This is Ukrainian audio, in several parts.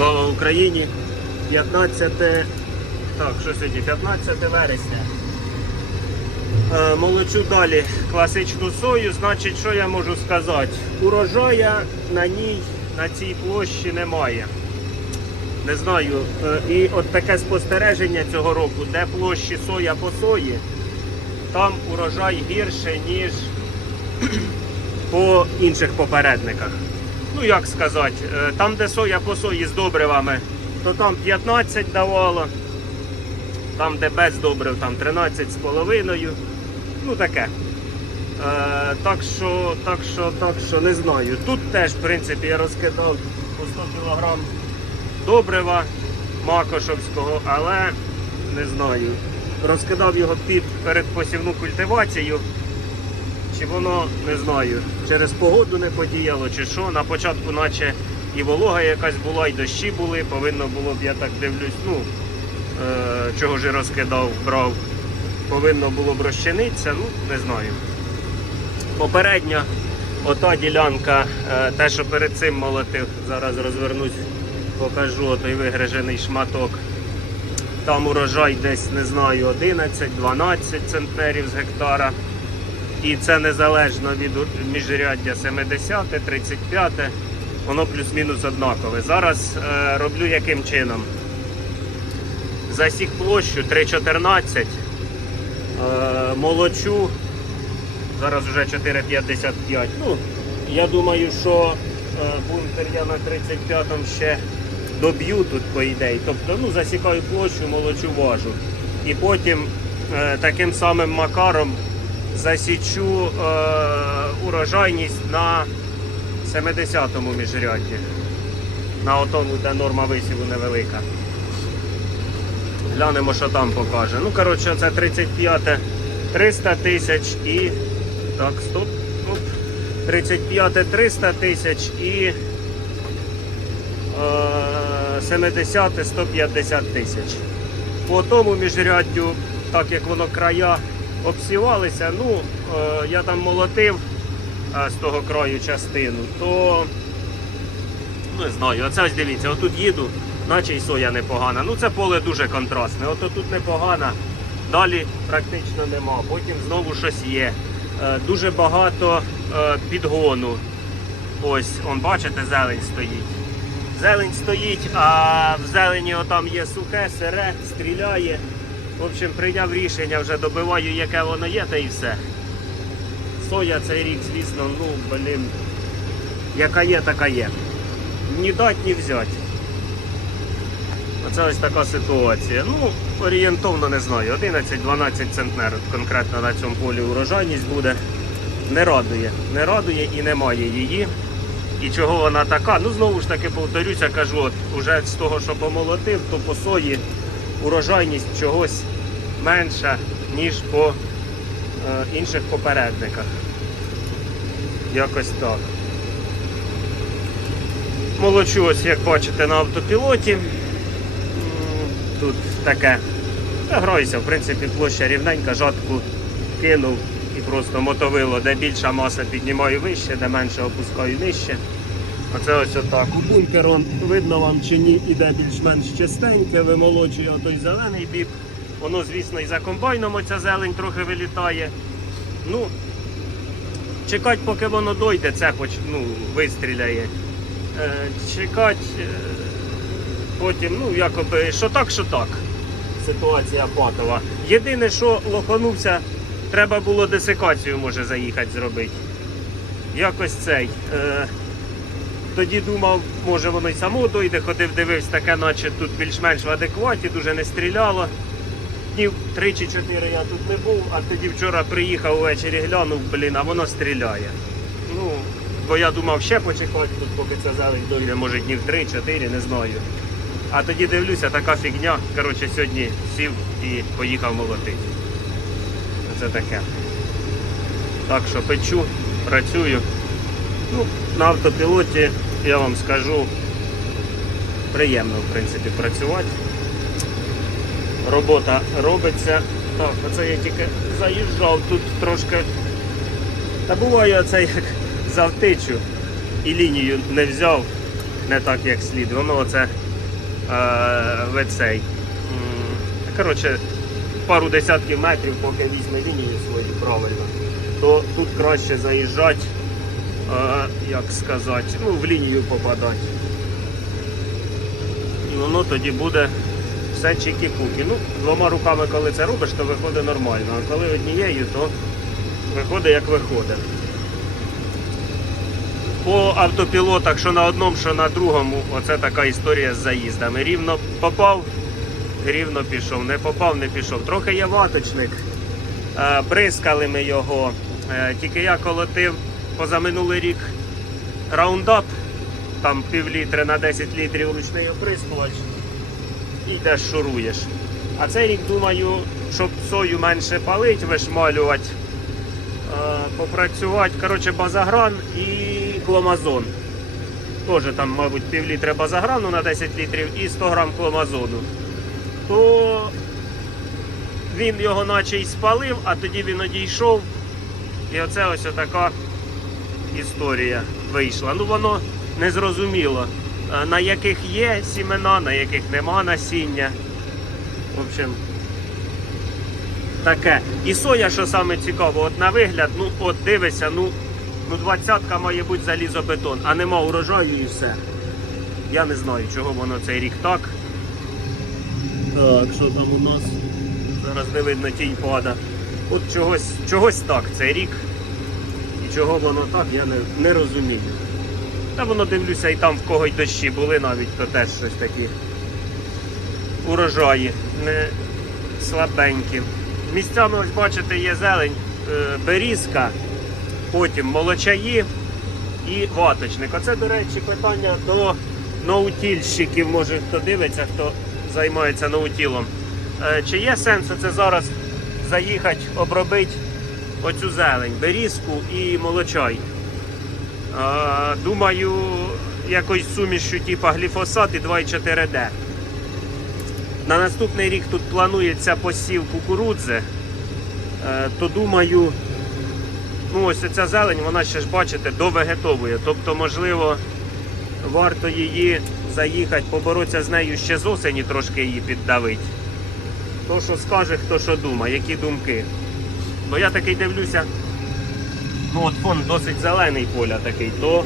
Слава Україні! 15, так, що сьогодні? 15 вересня. Е, молочу далі класичну сою, значить, що я можу сказати? Урожая на ній, на цій площі немає. Не знаю. Е, і от таке спостереження цього року, де площі соя по сої, там урожай гірше, ніж по інших попередниках. Ну як сказати, е, там, де соя по сої з добривами, то там 15 давало, там, де без добрив, там 13 з половиною. Ну таке. Е, так що, так що, так що не знаю. Тут теж, в принципі, я розкидав по 100 кг добрива макошовського, але не знаю. Розкидав його під передпосівну культивацію. Чи воно не знаю, через погоду не подіяло, чи що. На початку, наче і волога якась була, і дощі були, повинно було б, я так дивлюсь, ну, е, чого ж розкидав, брав, повинно було б розчинитися, ну, не знаю. Попередня ота ділянка, е, те, що перед цим молотив, зараз розвернусь, покажу той вигрижений шматок. Там урожай десь, не знаю, 11-12 центнерів з гектара. І це незалежно від міжряддя 70, 35, воно плюс-мінус однакове. Зараз е, роблю яким чином. Засік площу 3,14, е, молочу, зараз вже 4,55. Ну, я думаю, що е, бункер я на 35-му ще доб'ю тут по ідеї. Тобто ну, засікаю площу, молочу важу. І потім е, таким самим макаром засічу е, урожайність на 70-му міжрядді. На отому, де норма висіву невелика. Глянемо, що там покаже. Ну, коротше, це 35 300 тисяч і. Так, стоп. Оп. 35 300 тисяч і. Е, 70 150 тисяч. По тому міжряддю, так як воно края обсівалися, ну, е, я там молотив е, з того краю частину, то ну, не знаю, оце ось дивіться, отут їду, наче й соя непогана. Ну це поле дуже контрастне. Ото тут непогана, далі практично нема. Потім знову щось є. Е, Дуже багато підгону. Ось, он бачите, зелень стоїть. Зелень стоїть, а в зелені отам є сухе, сире, стріляє. В общем, прийняв рішення, вже добиваю, яке воно є, та і все. Соя цей рік, звісно, ну, блін, яка є, така є. Ні дать, ні взять. Оце ось така ситуація. Ну, орієнтовно не знаю. 11-12 центнер конкретно на цьому полі урожайність буде. Не радує. Не радує і немає її. І чого вона така? Ну, знову ж таки, повторюся, кажу, от уже з того, що помолотив, то по сої урожайність чогось менша, ніж по е, інших попередниках. Якось так. Молочу, ось як бачите, на автопілоті. Тут таке. Та граюся, в принципі, площа рівненька, жатку кинув і просто мотовило, де більша маса піднімаю вище, де менше опускаю нижче. Оце ось отак. У бункер он, видно вам чи ні, іде більш-менш чистеньке, вимолочує той зелений бік. Воно, звісно, і за комбайном оця зелень трохи вилітає. Ну, чекати, поки воно дойде, це поч... ну, вистріляє. Е, чекати е, потім, ну, якоби, що так, що так. Ситуація патова. Єдине, що лоханувся, треба було десикацію, може, заїхати зробити. Якось цей. Е, тоді думав, може воно й само дойде, ходив, дивився, таке, наче тут більш-менш в адекваті, дуже не стріляло. Днів 3 чи 4 я тут не був, а тоді вчора приїхав ввечері, глянув, блін, а воно стріляє. Ну, бо я думав ще почекати тут, поки це зелень дойде, може днів 3-4, не знаю. А тоді дивлюся, така фігня. Коротше, сьогодні сів і поїхав молотити. Це таке. Так що печу, працюю. Ну, на автопілоті я вам скажу, приємно в принципі працювати. Робота робиться. Так, оце я тільки заїжджав тут трошки. Та буває оце як завтичу і лінію не взяв не так як слід. Воно оце в цей. Коротше, пару десятків метрів, поки візьме лінію свою правильно, то тут краще заїжджати, е, як сказати, ну, в лінію попадати. І воно тоді буде все чікі-пуки. Ну, двома руками, коли це робиш, то виходить нормально. А коли однією, то виходить як виходить. По автопілотах, що на одному, що на другому, оце така історія з заїздами. Рівно попав, рівно пішов, не попав, не пішов. Трохи є ваточник. Е, Бризкали ми його. Е, Тільки я колотив позаминулий рік раундап, там пів на 10 літрів ручний оприскувач і йдеш шуруєш. А цей рік думаю, щоб сою менше палить, вишмалювати, е, попрацювати. Коротше, базагран і кломазон. Теж там, мабуть, пів літра базаграну на 10 літрів і 100 грам кломазону. То він його наче й спалив, а тоді він одійшов. І оце ось така історія вийшла. Ну воно незрозуміло, е, на яких є сімена, на яких нема насіння. В общем, таке. І соя, що саме цікаво, от на вигляд, ну от дивися, ну, ну 20-ка має бути залізобетон, а нема урожаю і все. Я не знаю, чого воно цей рік так. Так, що там у нас? Зараз не видно тінь пада. От чогось, чогось так цей рік. Чого воно так, я не, не розумію. Та воно дивлюся і там в кого й дощі були навіть, то теж щось такі урожаї, не слабенькі. Місцями, ось бачите, є зелень, е, берізка, потім молочаї і ваточник. Оце, до речі, питання до наутільщиків, може хто дивиться, хто займається наутілом. Е, Чи є сенс це зараз заїхати, обробити оцю зелень, берізку і молочай? Е, Думаю, якось сумішю типу гліфосат і 2,4D. На наступний рік тут планується посів кукурудзи, е, то думаю, ну ось ця зелень, вона ще ж бачите, довегетовує. Тобто, можливо, варто її заїхати, поборотися з нею ще з осені трошки її піддавити. То, що скаже, хто що думає, які думки. Бо я такий дивлюся, ну от фон досить зелений поля такий, то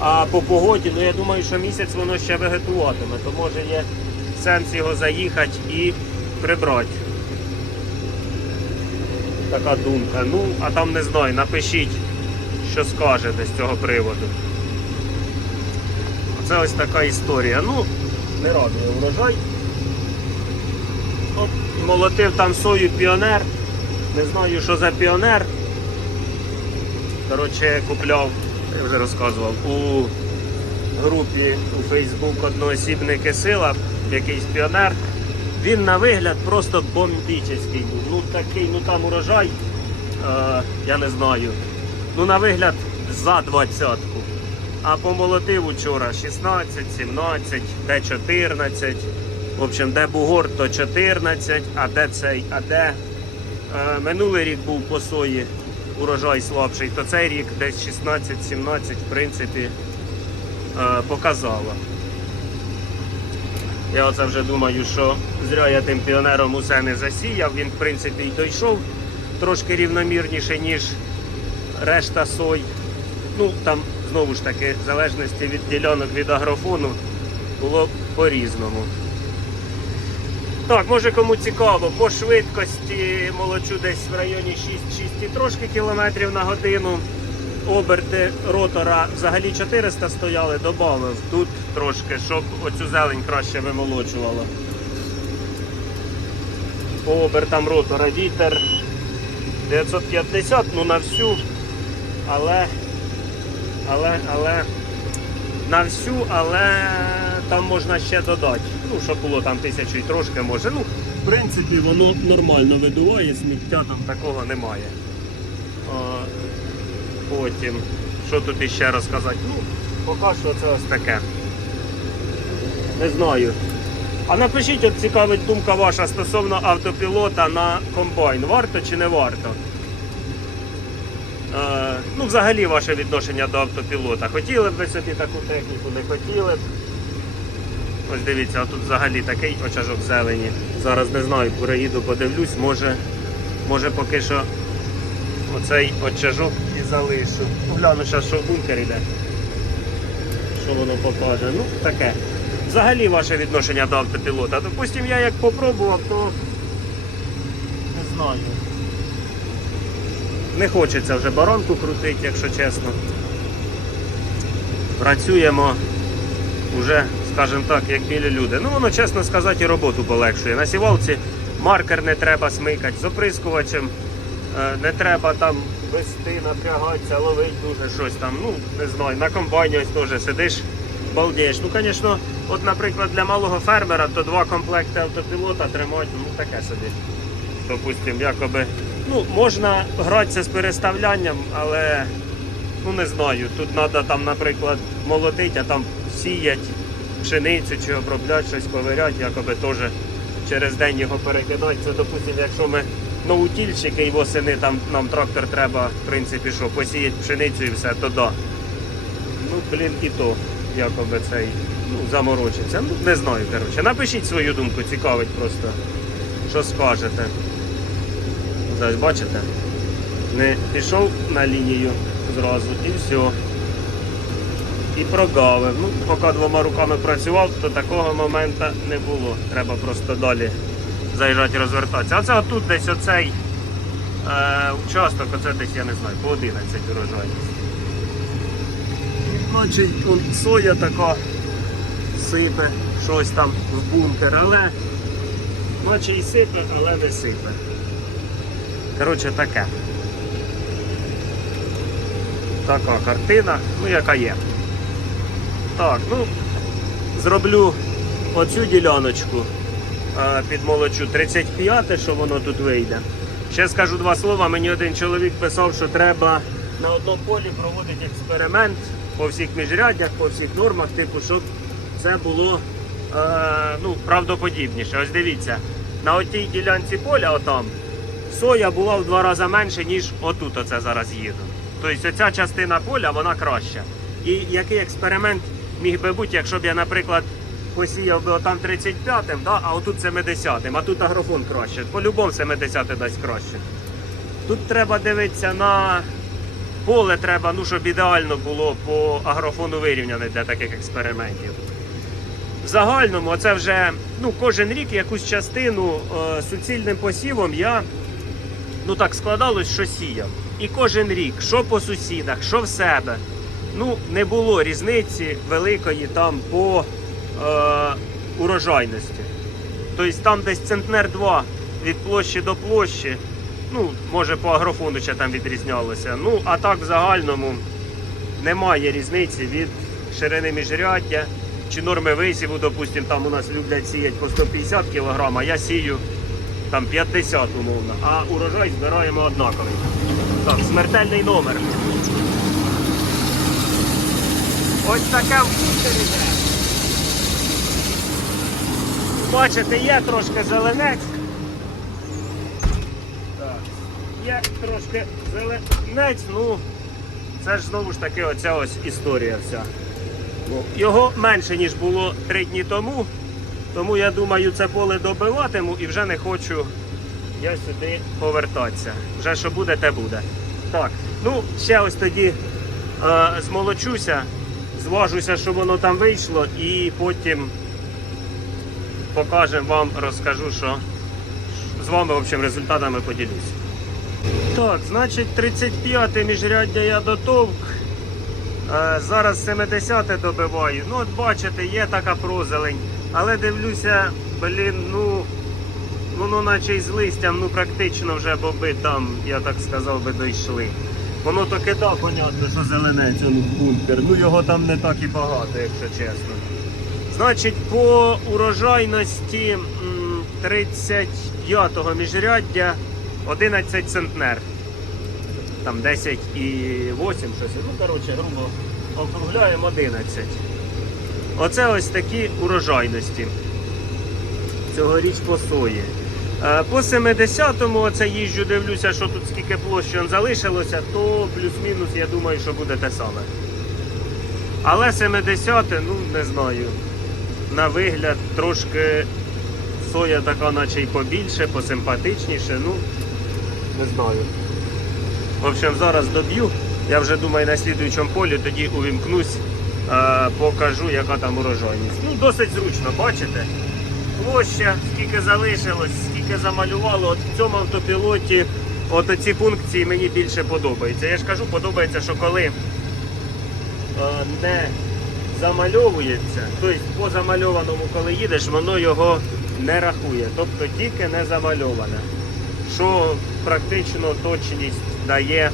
а по погоді, ну я думаю, що місяць воно ще вегетуватиме, то може є сенс його заїхати і прибрати. Така думка. Ну, а там не знаю, напишіть, що скажете з цього приводу. Оце ось така історія. Ну, не радує урожай. От, молотив там сою піонер. Не знаю, що за піонер. Коротше, купляв, я вже розказував, у групі у Facebook одноосібники сила, якийсь піонер. Він на вигляд просто бомбічний. Ну такий, ну там урожай, е, я не знаю. Ну на вигляд за двадцятку. А помолотив учора 16, 17, де 14. В общем, де бугор, то 14, а де цей, а де. Е, минулий рік був по сої урожай слабший, то цей рік десь 16-17, в принципі, е, показало. Я оце вже думаю, що зря я тим піонером усе не засіяв. Він, в принципі, і дійшов трошки рівномірніше, ніж решта сой. Ну, там, знову ж таки, в залежності від ділянок від агрофону було по-різному. Так, може кому цікаво, по швидкості молочу десь в районі 6-6 і трошки кілометрів на годину. Оберти ротора взагалі 400 стояли, додав тут трошки, щоб оцю зелень краще вимолочувало. По обертам ротора вітер 950, ну на всю, але, але, але, на всю, але там можна ще додати. Ну, щоб було там тисячу і трошки може. Ну, в принципі, воно нормально видуває, сміття там такого немає. А, Потім, що тут іще розказати? Ну, поки що це ось таке. Не знаю. А напишіть, от цікавить думка ваша стосовно автопілота на комбайн. Варто чи не варто? Е, ну, взагалі ваше відношення до автопілота. Хотіли б ви собі таку техніку, не хотіли б. Ось дивіться, а тут взагалі такий очажок зелені. Зараз не знаю, переїду, подивлюсь, може, може поки що оцей очажок і залишу. Ну, Гляну зараз, що в бункер іде. Що воно покаже. Ну, таке. Взагалі ваше відношення до автопілота. Допустим, я як попробував, то не знаю. Не хочеться вже баранку крутити, якщо чесно. Працюємо вже, скажімо так, як білі люди. Ну, воно, чесно сказати, і роботу полегшує. На сівалці маркер не треба смикати, з оприскувачем е, не треба там вести, напрягатися, ловити дуже щось там. Ну, не знаю, на комбайні ось теж сидиш, балдієш. Ну, звісно, от, наприклад, для малого фермера, то два комплекти автопілота тримати, ну таке собі. Допустим, якоби. Ну, можна гратися з переставлянням, але ну не знаю. Тут треба там, наприклад, молотити, а там сіять пшеницю чи обробляти щось, ковиряти, якоби теж через день його перекидати. Це, допустим, якщо ми новутільщики і восени там нам трактор треба, в принципі, що посіяти пшеницю і все, то да. Ну, блін, і то, якоби цей ну, заморочиться. Ну, не знаю, коротше. Напишіть свою думку, цікавить просто, що скажете. Ось бачите? Не пішов на лінію зразу і все. І прогавив. Ну, поки двома руками працював, то такого моменту не було. Треба просто далі заїжджати і розвертатися. А це отут десь оцей е, участок, оце десь, я не знаю, по 11 урожайність. Он соя така сипе, щось там в бункер, але наче і сипе, але не сипе. Коротше, таке. Така картина, ну яка є. Так, ну, зроблю оцю діляночку е, підмолочу 35, що воно тут вийде. Ще скажу два слова. Мені один чоловік писав, що треба на одному полі проводити експеримент по всіх міжряддях, по всіх нормах, типу, щоб це було е, ну, правдоподібніше. Ось дивіться, на отій ділянці поля, отам, соя була в два рази менше, ніж отут оце зараз їду. Тобто оця частина поля вона краща. І який експеримент міг би бути, якщо б я, наприклад, посіяв би отам 35-м, да, а отут 70-м, а тут агрофон краще. По-любому 70 дасть краще. Тут треба дивитися на поле, треба, ну, щоб ідеально було по агрофону вирівняне для таких експериментів. В загальному, це вже ну, кожен рік якусь частину е, суцільним посівом я ну так складалось, що сіяв. І кожен рік, що по сусідах, що в себе. Ну, не було різниці великої там по е, урожайності. Тобто там десь центнер 2 від площі до площі. Ну, може по агрофону ще там відрізнялося. Ну, а так в загальному немає різниці від ширини міжряддя чи норми висіву, допустим, там у нас люблять сіяти по 150 кг, а я сію там 50 умовно, а урожай збираємо однаковий. Так, смертельний номер. Ось таке в бункері йде. Бачите, є трошки зеленець. Так. Є трошки зеленець, ну це ж знову ж таки оця ось історія вся. Його менше, ніж було три дні тому. Тому я думаю, це поле добиватиму і вже не хочу я сюди повертатися. Вже що буде, те буде. Так, ну ще ось тоді е, змолочуся, зважуся, що воно там вийшло, і потім покажемо вам, розкажу, що з вами в общем, результатами поділюсь. Так, значить 35 міжряддя я дотовк. Е, Зараз 70 добиваю. Ну, от бачите, є така прозелень. Але дивлюся, блін, ну воно наче із листям, ну практично вже боби там, я так сказав би, дійшли. Воно то кида, понятно, що зеленець он бункер. Ну його там не так і багато, якщо чесно. Значить, по урожайності 35-го міжряддя 11 центнер. Там 10 і 8 щось. Ну, коротше, грубо округляємо 11. Оце ось такі урожайності. Цьогоріч по сої. Е, По 70-му оце їжджу, дивлюся, що тут скільки площі залишилося, то плюс-мінус, я думаю, що буде те саме. Але 70 ну не знаю. на вигляд трошки соя така, наче й побільше, посимпатичніше. Ну, не знаю. В общем, зараз доб'ю. Я вже думаю, на слідуючому полі тоді увімкнусь, е, покажу, яка там урожайність. Ну, досить зручно, бачите? Площа, скільки залишилось, скільки замалювало. От в цьому автопілоті от ці функції мені більше подобаються. Я ж кажу, подобається, що коли е, не замальовується, тобто по замальованому, коли їдеш, воно його не рахує. Тобто тільки не замальоване. Що практично точність дає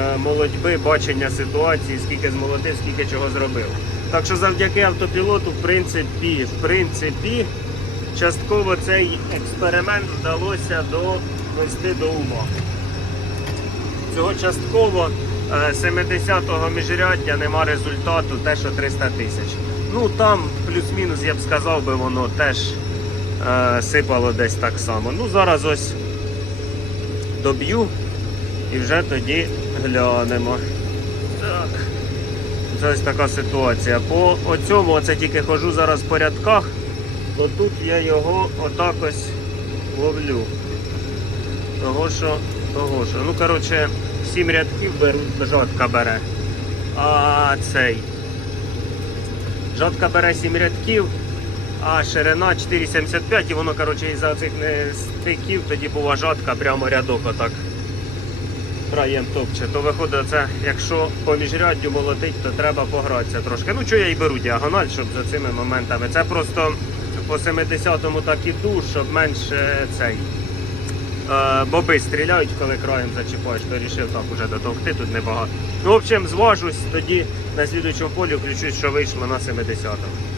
е, молодьби бачення ситуації, скільки змолотив, скільки чого зробив. Так що завдяки автопілоту, в принципі, в принципі, частково цей експеримент вдалося довести до ума. Цього частково е, 70-го міжряддя нема результату, те, що 300 тисяч. Ну там плюс-мінус, я б сказав би, воно теж е, сипало десь так само. Ну зараз ось доб'ю і вже тоді глянемо. Так. Ось така ситуація. По оцьому, оце тільки хожу зараз по рядках, то тут я його отак ось ловлю. Того що, того що. Ну, коротше, сім рядків беру, жатка бере. А цей. Жатка бере сім рядків, а ширина 4,75 і воно, коротше, із-за цих стиків тоді була жатка прямо рядок отак. Краєм топче, то виходить, це, якщо по міжряддю молотить, то треба погратися трошки. Ну, що я і беру діагональ, щоб за цими моментами. Це просто по 70-му так іду, щоб менше цей. Е, боби стріляють, коли краєм зачіпаєш, то рішив так уже дотовкти, тут небагато. Ну, в общем, зважусь, тоді на слідуючому полі включусь, що вийшло на 70-му.